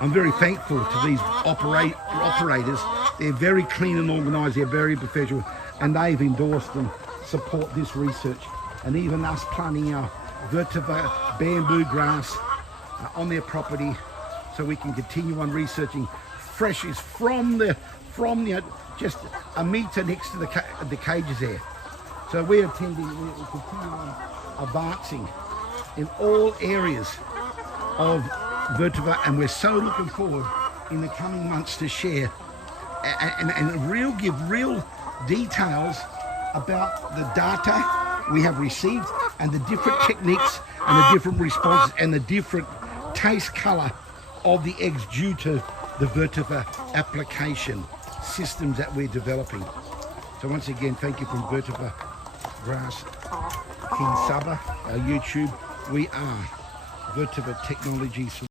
I'm very thankful to these operators. They're very clean and organised, they're very professional, and they've endorsed and support this research. And even us planting our VETIVER bamboo grass on their property, so we can continue on researching freshies from the just a metre next to the cages there. So we're continue on advancing in all areas of VETIVER, and we're so looking forward in the coming months to share and give real details about the data we have received and the different techniques and the different responses and the different taste, colour of the eggs due to the VETIVER application systems that we're developing. So once again, thank you from VETIVER Grass, King Saba, our YouTube. We are VETIVER Technologies.